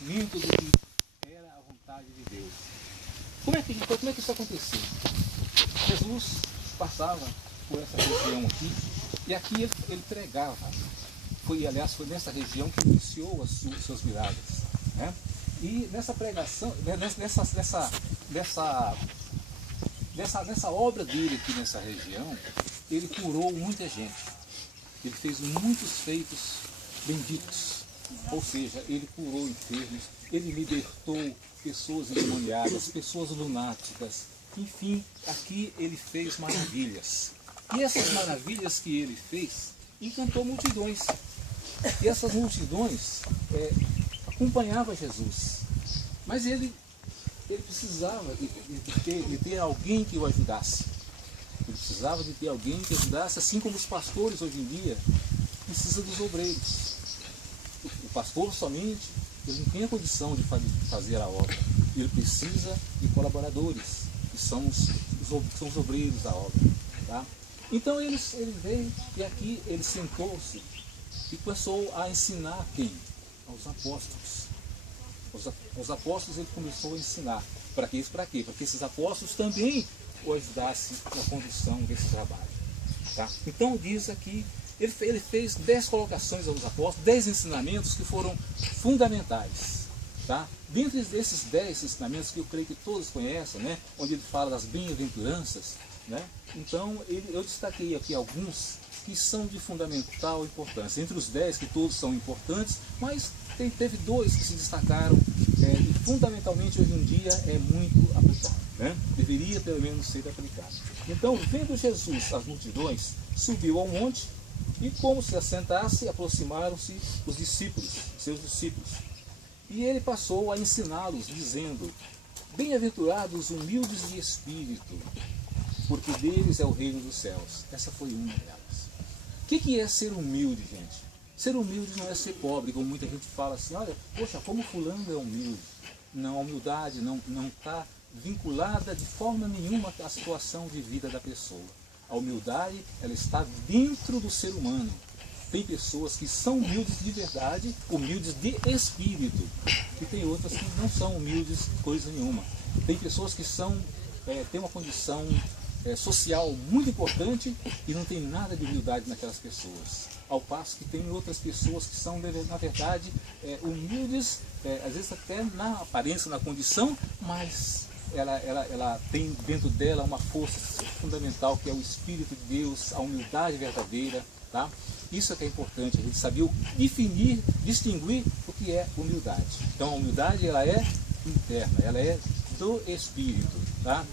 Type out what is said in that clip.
conhecimento do que era a vontade de Deus. Como é que isso aconteceu? Jesus passava por essa região aqui, e aqui ele pregava. Foi nessa região que iniciou os seus milagres, né? E nessa pregação, nessa obra dele aqui nessa região, ele curou muita gente. Ele fez muitos feitos benditos. Ou seja, ele curou enfermos, ele libertou pessoas endemoniadas, pessoas lunáticas. Enfim, aqui ele fez maravilhas. E essas maravilhas que ele fez encantou multidões. E essas multidões acompanhavam Jesus. Mas ele precisava de ter alguém que o ajudasse. Ele precisava de ter alguém que ajudasse, assim como os pastores hoje em dia precisam dos obreiros. O pastor somente, ele não tem a condição de fazer a obra. Ele precisa de colaboradores, que são os obreiros da obra. Tá? Então ele veio e aqui ele sentou-se e começou a ensinar quem? Aos apóstolos. Os apóstolos ele começou a ensinar. Para quê? Para quê? Para que esses apóstolos também o ajudassem na condução desse trabalho. Tá? Então diz aqui, ele fez 10 colocações aos apóstolos, 10 ensinamentos que foram fundamentais. Tá? Dentre desses 10 ensinamentos que eu creio que todos conhecem, né? Onde ele fala das bem-aventuranças, né? Então eu destaquei aqui alguns que são de fundamental importância. Entre os 10, que todos são importantes, mas teve 2 que se destacaram e fundamentalmente hoje em dia é muito aplicado. Né? Deveria pelo menos ser aplicado. Então, vendo Jesus as multidões, subiu ao monte e, como se assentasse, aproximaram-se os discípulos, seus discípulos. E ele passou a ensiná-los, dizendo: bem-aventurados humildes de espírito, porque deles é o reino dos céus. Essa foi uma delas. O que é ser humilde, gente? Ser humilde não é ser pobre, como muita gente fala assim: olha, poxa, como fulano é humilde. Não, a humildade não está vinculada de forma nenhuma à situação de vida da pessoa. A humildade, ela está dentro do ser humano. Tem pessoas que são humildes de verdade, humildes de espírito, e tem outras que não são humildes de coisa nenhuma. Tem pessoas que têm uma condição social muito importante e não tem nada de humildade naquelas pessoas. Ao passo que tem outras pessoas que são, na verdade, humildes, às vezes até na aparência, na condição, mas ela tem dentro dela uma força fundamental, que é o Espírito de Deus, a humildade verdadeira. Tá? Isso é que é importante, a gente saber definir, distinguir o que é humildade. Então a humildade ela é interna, ela é do Espírito. Tá?